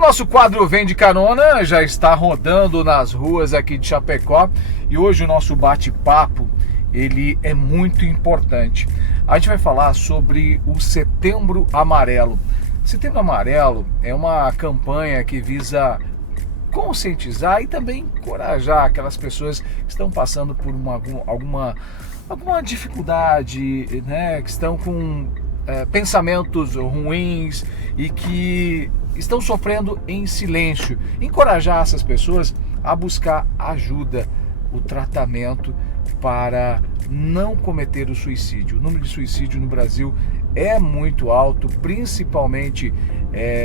nosso quadro Vem de Carona já está rodando nas ruas aqui de Chapecó e hoje o nosso bate-papo ele é muito importante. A gente vai falar sobre o Setembro Amarelo. Setembro Amarelo é uma campanha que visa conscientizar e também encorajar aquelas pessoas que estão passando por alguma dificuldade, né? Que estão com pensamentos ruins e que estão sofrendo em silêncio. Encorajar essas pessoas a buscar ajuda, o tratamento para não cometer o suicídio. O número de suicídio no Brasil é muito alto, principalmente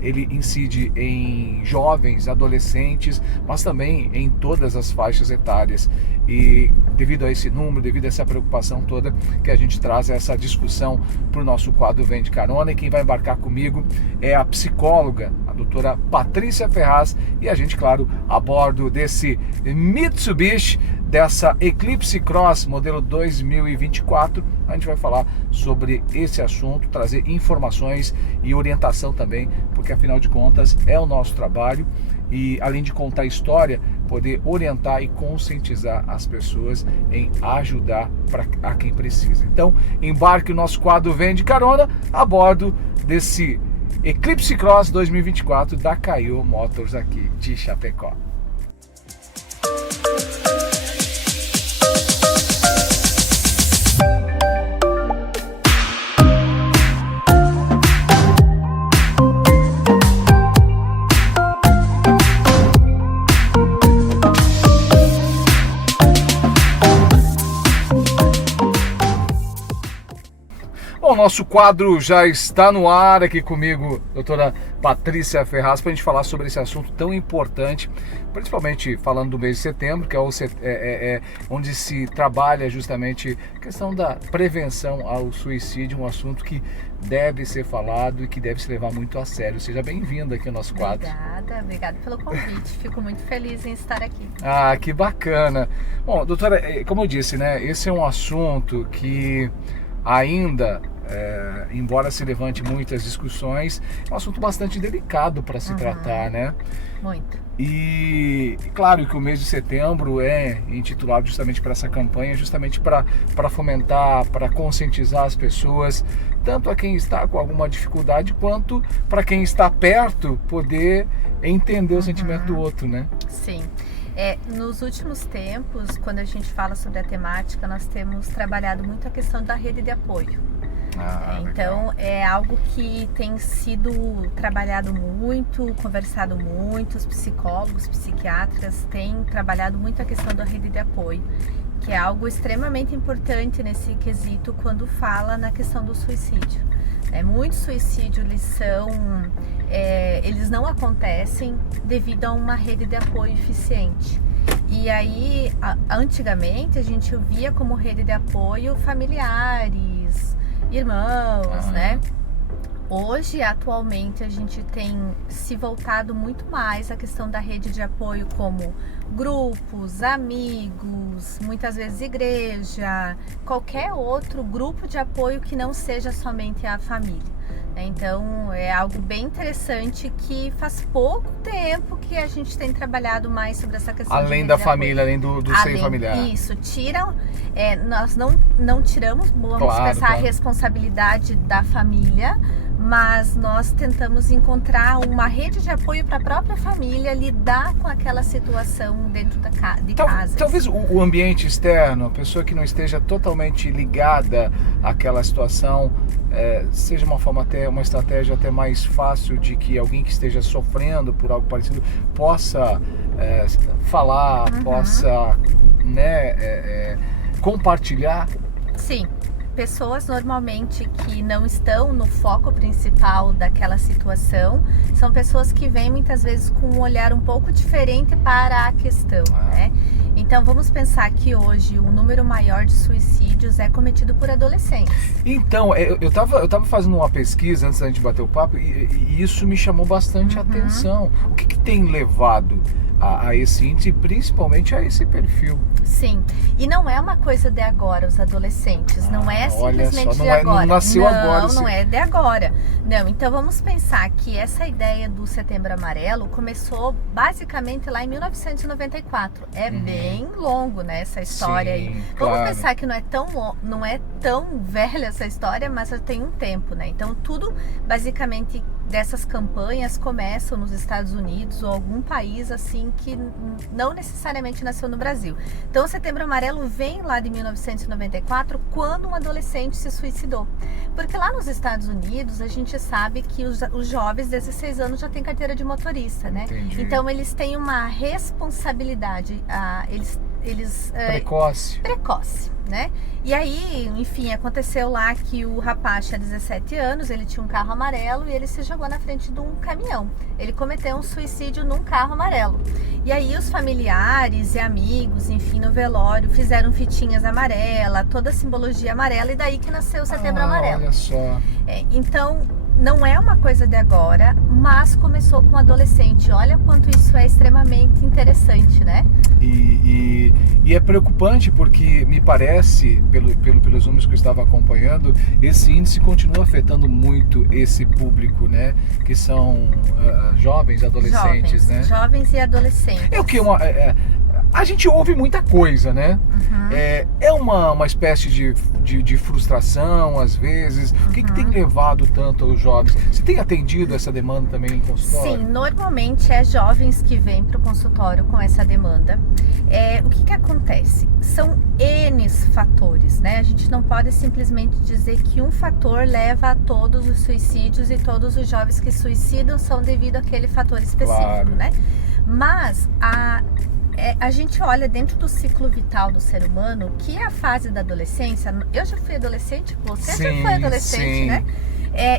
ele incide em jovens, adolescentes, mas também em todas as faixas etárias. E devido a esse número, devido a essa preocupação toda, que a gente traz essa discussão para o nosso quadro Vem de Carona. E quem vai embarcar comigo é a psicóloga, a doutora Patrícia Ferraz, e a gente, claro, a bordo desse Mitsubishi, dessa Eclipse Cross modelo 2024, a gente vai falar sobre esse assunto, trazer informações e orientação também, porque afinal de contas é o nosso trabalho e além de contar história, poder orientar e conscientizar as pessoas em ajudar a quem precisa. Então, embarque o nosso quadro Vem de Carona a bordo desse Eclipse Cross 2024 da Caio Motors aqui de Chapecó. O nosso quadro já está no ar aqui comigo, doutora Patrícia Ferraz, para a gente falar sobre esse assunto tão importante, principalmente falando do mês de setembro, que é onde se trabalha justamente a questão da prevenção ao suicídio, um assunto que deve ser falado e que deve se levar muito a sério. Seja bem-vinda aqui ao nosso quadro. Obrigada pelo convite, fico muito feliz em estar aqui. Ah, que bacana. Bom, doutora, como eu disse, né, esse é um assunto que ainda, embora se levante muitas discussões, é um assunto bastante delicado para se tratar, né? Muito. E claro que o mês de setembro é intitulado justamente para essa campanha, justamente para fomentar, para conscientizar as pessoas, tanto a quem está com alguma dificuldade, quanto para quem está perto poder entender o sentimento do outro, né? Sim. Nos últimos tempos, quando a gente fala sobre a temática, nós temos trabalhado muito a questão da rede de apoio. Então, é algo que tem sido trabalhado muito, conversado muito, os psicólogos, psiquiatras têm trabalhado muito a questão da rede de apoio, que é algo extremamente importante nesse quesito quando fala na questão do suicídio. Muitos suicídios eles não acontecem devido a uma rede de apoio eficiente. E aí, antigamente, a gente via como rede de apoio familiares, irmãos, né? Hoje, atualmente, a gente tem se voltado muito mais à questão da rede de apoio como grupos, amigos, muitas vezes igreja, qualquer outro grupo de apoio que não seja somente a família. Então, é algo bem interessante que faz pouco tempo que a gente tem trabalhado mais sobre essa questão além da família, além do seio familiar. Isso, nós não tiramos, vamos pensar, a responsabilidade da família, mas nós tentamos encontrar uma rede de apoio para a própria família lidar com aquela situação dentro de casa. Talvez o ambiente externo, a pessoa que não esteja totalmente ligada àquela situação, seja uma estratégia até mais fácil de que alguém que esteja sofrendo por algo parecido possa falar, possa compartilhar. Sim. Pessoas normalmente que não estão no foco principal daquela situação são pessoas que vêm muitas vezes com um olhar um pouco diferente para a questão, né? Então vamos pensar que hoje o número maior de suicídios é cometido por adolescentes. Então, eu tava fazendo uma pesquisa antes da gente bater o papo e isso me chamou bastante atenção. O que tem levado a esse índice, principalmente a esse perfil? Sim, e não é uma coisa de agora, os adolescentes, não é simplesmente só, de agora. Não nasceu agora. Não é de agora. Não, então vamos pensar que essa ideia do Setembro Amarelo começou basicamente lá em 1994. É bem longo, né, essa história aí. Claro. Vamos pensar que não é tão velha essa história, mas já tem um tempo, né? Então tudo basicamente dessas campanhas começam nos Estados Unidos ou algum país assim que não necessariamente nasceu no Brasil. Então o Setembro Amarelo vem lá de 1994, quando um adolescente se suicidou. Porque lá nos Estados Unidos a gente sabe que os jovens de 16 anos já têm carteira de motorista, né? Entendi. Então eles têm uma responsabilidade, precoce, né? E aí, enfim, aconteceu lá que o rapaz tinha 17 anos, ele tinha um carro amarelo e ele se jogou na frente de um caminhão. Ele cometeu um suicídio num carro amarelo. E aí os familiares e amigos, enfim, no velório, fizeram fitinhas amarelas, toda a simbologia amarela, e daí que nasceu o Setembro Amarelo. Olha só. Então, não é uma coisa de agora, mas começou com adolescente. Olha quanto isso é extremamente interessante, né? E é preocupante porque me parece, pelos números que eu estava acompanhando, esse índice continua afetando muito esse público, né? Que são jovens, adolescentes, né? Jovens e adolescentes. É o que? A gente ouve muita coisa, né? Uhum. É uma espécie de frustração, às vezes. O que tem levado tanto os jovens? Você tem atendido essa demanda também em consultório? Sim, normalmente é jovens que vêm para o consultório com essa demanda. O que acontece? São N fatores, né? A gente não pode simplesmente dizer que um fator leva a todos os suicídios e todos os jovens que suicidam são devido àquele fator específico, claro, né? Mas a gente olha dentro do ciclo vital do ser humano, que é a fase da adolescência. Eu já fui adolescente, você já foi adolescente, né?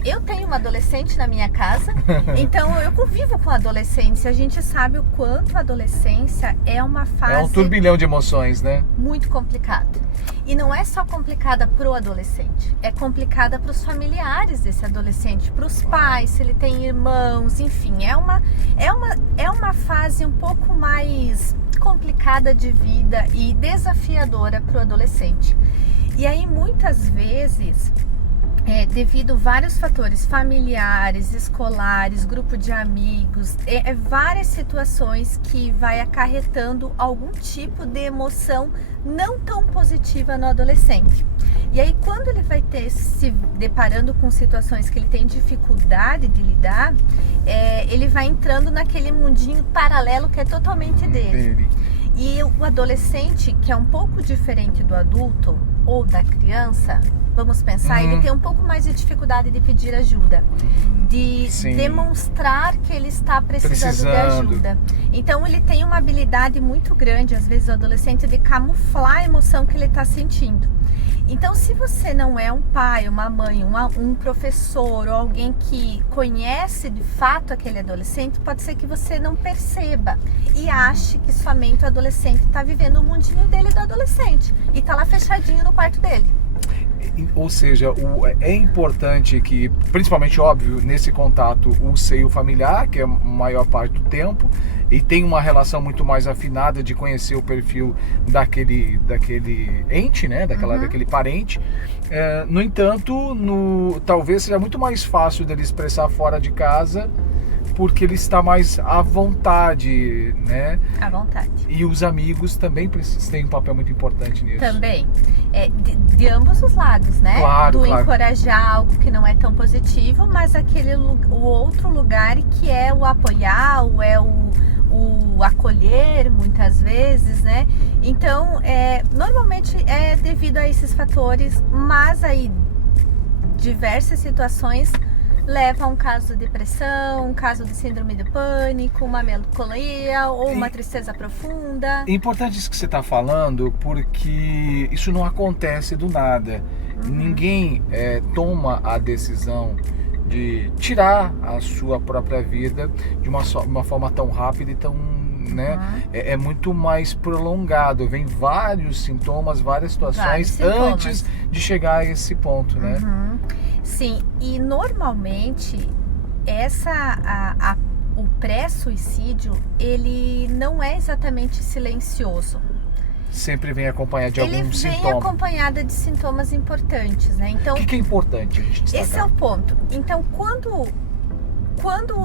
Eu tenho uma adolescente na minha casa, então eu convivo com adolescentes. A gente sabe o quanto a adolescência é uma fase... É um turbilhão de emoções, né? Muito complicada. E não é só complicada para o adolescente, é complicada para os familiares desse adolescente, para os pais, se ele tem irmãos, enfim. É uma fase um pouco mais complicada de vida e desafiadora para o adolescente. E aí, muitas vezes... devido a vários fatores familiares, escolares, grupo de amigos, várias situações que vai acarretando algum tipo de emoção não tão positiva no adolescente. E aí, quando ele vai se deparando com situações que ele tem dificuldade de lidar, ele vai entrando naquele mundinho paralelo que é totalmente dele. E o adolescente, que é um pouco diferente do adulto ou da criança, vamos pensar, ele tem um pouco mais de dificuldade de pedir ajuda, de demonstrar que ele está precisando de ajuda. Então ele tem uma habilidade muito grande, às vezes o adolescente, de camuflar a emoção que ele está sentindo. Então, se você não é um pai, uma mãe, um professor ou alguém que conhece de fato aquele adolescente, pode ser que você não perceba e ache que somente o adolescente está vivendo o mundinho dele do adolescente e está lá fechadinho no quarto dele. Ou seja, é importante que, principalmente, óbvio, nesse contato, o seio familiar, que é a maior parte do tempo, e tem uma relação muito mais afinada de conhecer o perfil daquele ente, né? Daquele parente. No entanto, talvez seja muito mais fácil dele expressar fora de casa, porque ele está mais à vontade, né? À vontade. E os amigos também têm um papel muito importante nisso. Também. De ambos os lados, né? Claro, encorajar algo que não é tão positivo, mas o outro lugar que é o apoiar, o acolher, muitas vezes, né? Então, normalmente é devido a esses fatores, mas aí diversas situações leva a um caso de depressão, um caso de síndrome de pânico, uma melancolia ou uma tristeza profunda. É importante isso que você está falando, porque isso não acontece do nada. Ninguém toma a decisão de tirar a sua própria vida de uma forma tão rápida e tão... né? É muito mais prolongado. Vem vários sintomas, várias situações antes de chegar a esse ponto, né? Sim, e normalmente o pré-suicídio, ele não é exatamente silencioso. sempre vem acompanhado de Ele algum vem sintoma? acompanhada de sintomas importantes, né? Então, O que é importante a gente destacar? esse é o ponto. Então, quando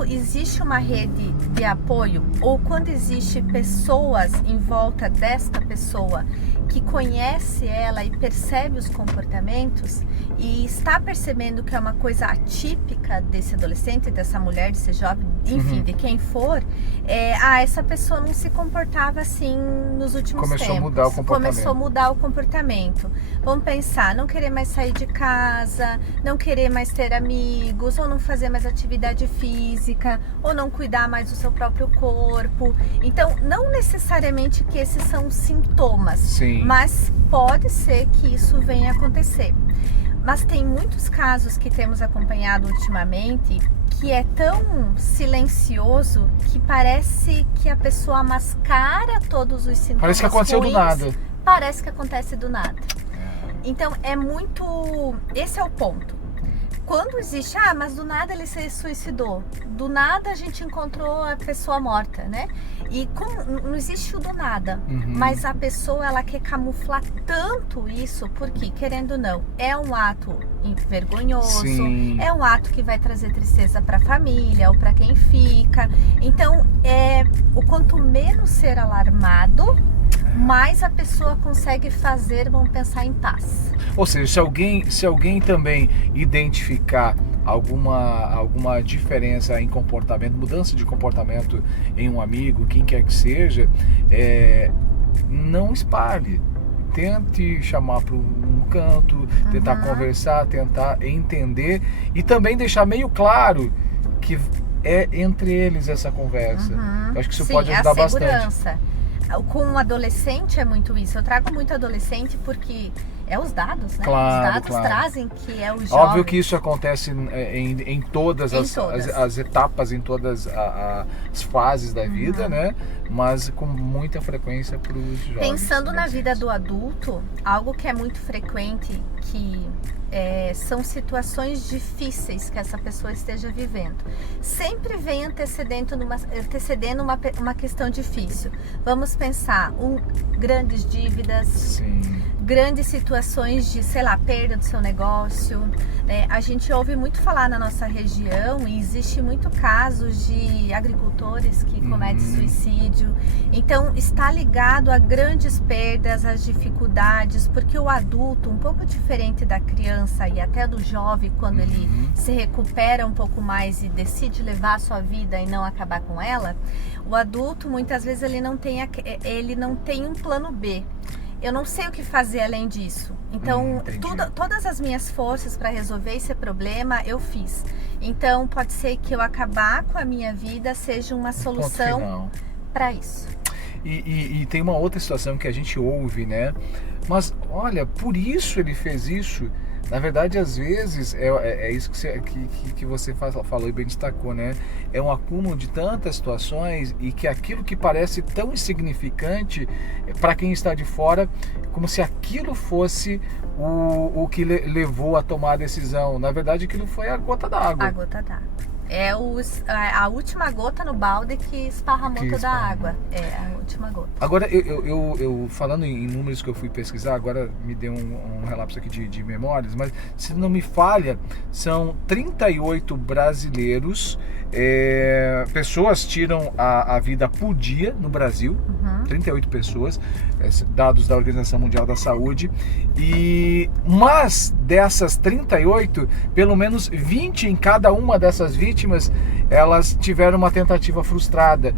existe uma rede de apoio ou quando existe pessoas em volta desta pessoa que conhece ela e percebe os comportamentos e está percebendo que é uma coisa atípica desse adolescente, dessa mulher, desse jovem, enfim, de quem for, essa pessoa não se comportava assim nos últimos tempos. Começou a mudar o comportamento. Começou a mudar o comportamento. Vamos pensar, não querer mais sair de casa, não querer mais ter amigos, ou não fazer mais atividade física, ou não cuidar mais do seu próprio corpo. Então, não necessariamente que esses são sintomas, Sim. mas pode ser que isso venha a acontecer. Mas tem muitos casos que temos acompanhado ultimamente que é tão silencioso que parece que a pessoa mascara todos os sintomas. Parece que aconteceu do nada. Parece que acontece do nada. Então é muito... Esse é o ponto. Quando existe, mas do nada ele se suicidou, do nada a gente encontrou a pessoa morta, né? E como não existe o do nada, mas a pessoa ela quer camuflar tanto isso, porque querendo ou não, é um ato vergonhoso, Sim. é um ato que vai trazer tristeza para a família ou para quem fica. Então, o quanto menos ser alarmado, mais a pessoa consegue fazer, vamos pensar, em paz. Ou seja, se alguém também identificar alguma diferença em comportamento, mudança de comportamento em um amigo, quem quer que seja, não espalhe. Tente chamar para um canto, tentar conversar, tentar entender e também deixar meio claro que é entre eles essa conversa. Eu acho que isso pode ajudar bastante. Com um adolescente é muito isso. Eu trago muito adolescente porque é os dados, né? Claro, os dados claro. trazem que é o jovem. Óbvio que isso acontece em todas as etapas, em todas as fases da vida, né? Mas com muita frequência para os jovens. Pensando na vida do adulto, algo que é muito frequente, que são situações difíceis que essa pessoa esteja vivendo. Sempre vem antecedendo uma questão difícil. Vamos pensar, grandes dívidas, Sim. Grandes situações de, sei lá, perda do seu negócio. A gente ouve muito falar na nossa região e existe muito casos de agricultores que cometem suicídio. Então, está ligado a grandes perdas, às dificuldades, porque o adulto, um pouco diferente da criança e até do jovem, quando ele se recupera um pouco mais e decide levar a sua vida e não acabar com ela, o adulto, muitas vezes, ele não tem um plano B. Eu não sei o que fazer além disso. Então, todas as minhas forças para resolver esse problema, eu fiz. Então, pode ser que eu acabar com a minha vida seja uma solução para isso. E tem uma outra situação que a gente ouve, né? Mas, olha, por isso ele fez isso. Na verdade, às vezes, é isso que você falou e bem destacou, né? É um acúmulo de tantas situações e que aquilo que parece tão insignificante para quem está de fora, como se aquilo fosse o que levou a tomar a decisão. Na verdade, aquilo foi a gota d'água. A gota d'água. É a última gota no balde que esparramou toda a água. É a última gota. Agora, eu falando em números que eu fui pesquisar, agora me deu um relapso aqui de memórias, mas se não me falha, são 38 brasileiros, pessoas tiram a vida por dia no Brasil, 38 pessoas, dados da Organização Mundial da Saúde, mas dessas 38, pelo menos 20 em cada uma dessas vítimas, elas tiveram uma tentativa frustrada.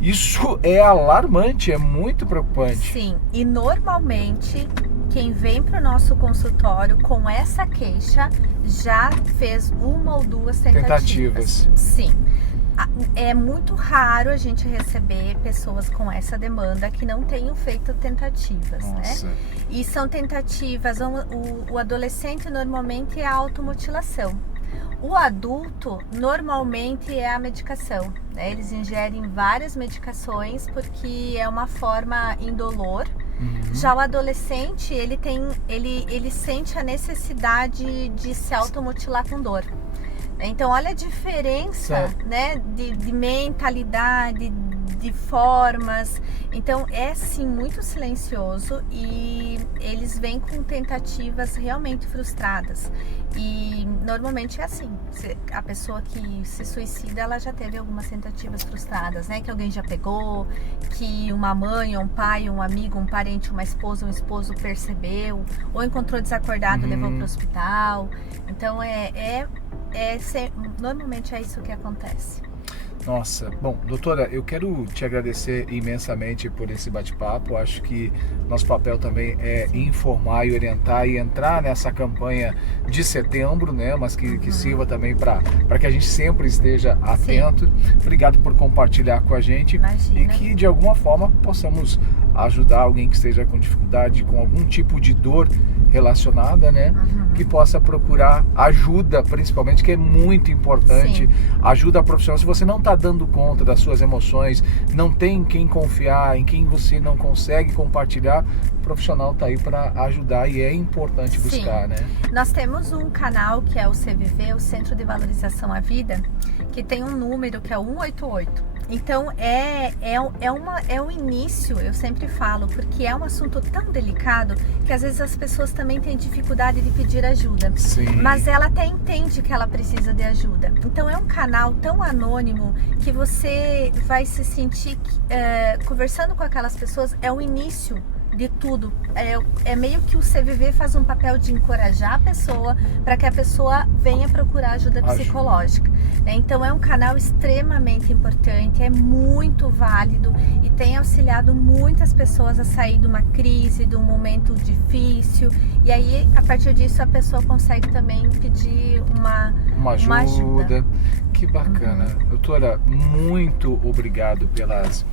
Isso é alarmante, é muito preocupante. Sim, e normalmente quem vem para o nosso consultório com essa queixa já fez uma ou duas tentativas. Sim. É muito raro a gente receber pessoas com essa demanda que não tenham feito tentativas, né? E são tentativas, o adolescente normalmente é a automutilação. O adulto normalmente é a medicação, né? Eles ingerem várias medicações porque é uma forma indolor. Já o adolescente, ele sente a necessidade de se automutilar com dor. Então, olha a diferença, né, de mentalidade, de formas. Então é sim muito silencioso e eles vêm com tentativas realmente frustradas. E normalmente é assim, a pessoa que se suicida, ela já teve algumas tentativas frustradas, né? Que alguém já pegou, que uma mãe, um pai, um amigo, um parente, uma esposa, um esposo percebeu, ou encontrou desacordado e levou para o hospital. Então normalmente é isso que acontece. Nossa, bom, doutora, eu quero te agradecer imensamente por esse bate-papo. Acho que nosso papel também é informar e orientar e entrar nessa campanha de setembro, né? Mas que sirva também para que a gente sempre esteja atento. Sim. Obrigado por compartilhar com a gente. Imagina. E que de alguma forma possamos ajudar alguém que esteja com dificuldade, com algum tipo de dor relacionada, né? Que possa procurar ajuda, principalmente, que é muito importante. Sim. Ajuda profissional. Se você não está dando conta das suas emoções, não tem em quem confiar, em quem você não consegue compartilhar, o profissional está aí para ajudar e é importante buscar, Sim. né? Nós temos um canal que é o CVV, o Centro de Valorização à Vida, que tem um número que é o 188. Então é um início, eu sempre falo, porque é um assunto tão delicado que às vezes as pessoas também têm dificuldade de pedir ajuda. Sim. Mas ela até entende que ela precisa de ajuda. Então é um canal tão anônimo que você vai se sentir conversando com aquelas pessoas, é o início de tudo. É meio que o CVV faz um papel de encorajar a pessoa para que a pessoa venha procurar ajuda psicológica. Então é um canal extremamente importante, é muito válido e tem auxiliado muitas pessoas a sair de uma crise, de um momento difícil. E aí, a partir disso, a pessoa consegue também pedir uma ajuda. Que bacana. Doutora, muito obrigado pelas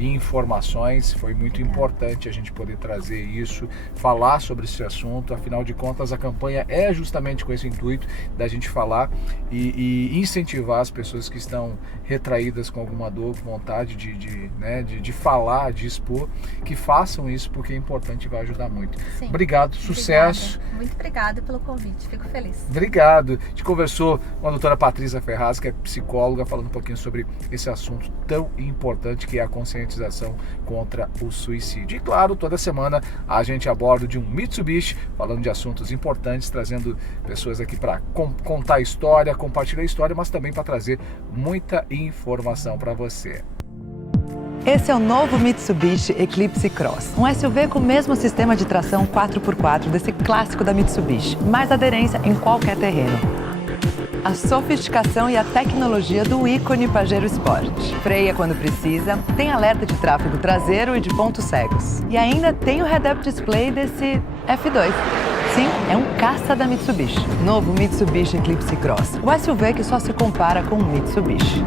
informações, foi muito importante a gente poder trazer isso, falar sobre esse assunto. Afinal de contas, a campanha é justamente com esse intuito da gente falar e incentivar as pessoas que estão retraídas com alguma dor, com vontade de falar, de expor, que façam isso, porque é importante e vai ajudar muito. Sim. Obrigado, sucesso. Muito obrigada pelo convite, fico feliz. Obrigado. A gente conversou com a doutora Patrícia Ferraz, que é psicóloga, falando um pouquinho sobre esse assunto tão importante que é a conscientização contra o suicídio. E claro, toda semana a gente aborda de um Mitsubishi, falando de assuntos importantes, trazendo pessoas aqui para contar a história, compartilhar a história, mas também para trazer muita informação para você. Esse é o novo Mitsubishi Eclipse Cross, um SUV com o mesmo sistema de tração 4x4 desse clássico da Mitsubishi, mais aderência em qualquer terreno. A sofisticação e a tecnologia do ícone Pajero Sport. Freia quando precisa, tem alerta de tráfego traseiro e de pontos cegos. E ainda tem o head-up display desse F2. Sim, é um caça da Mitsubishi. Novo Mitsubishi Eclipse Cross, o SUV que só se compara com o Mitsubishi.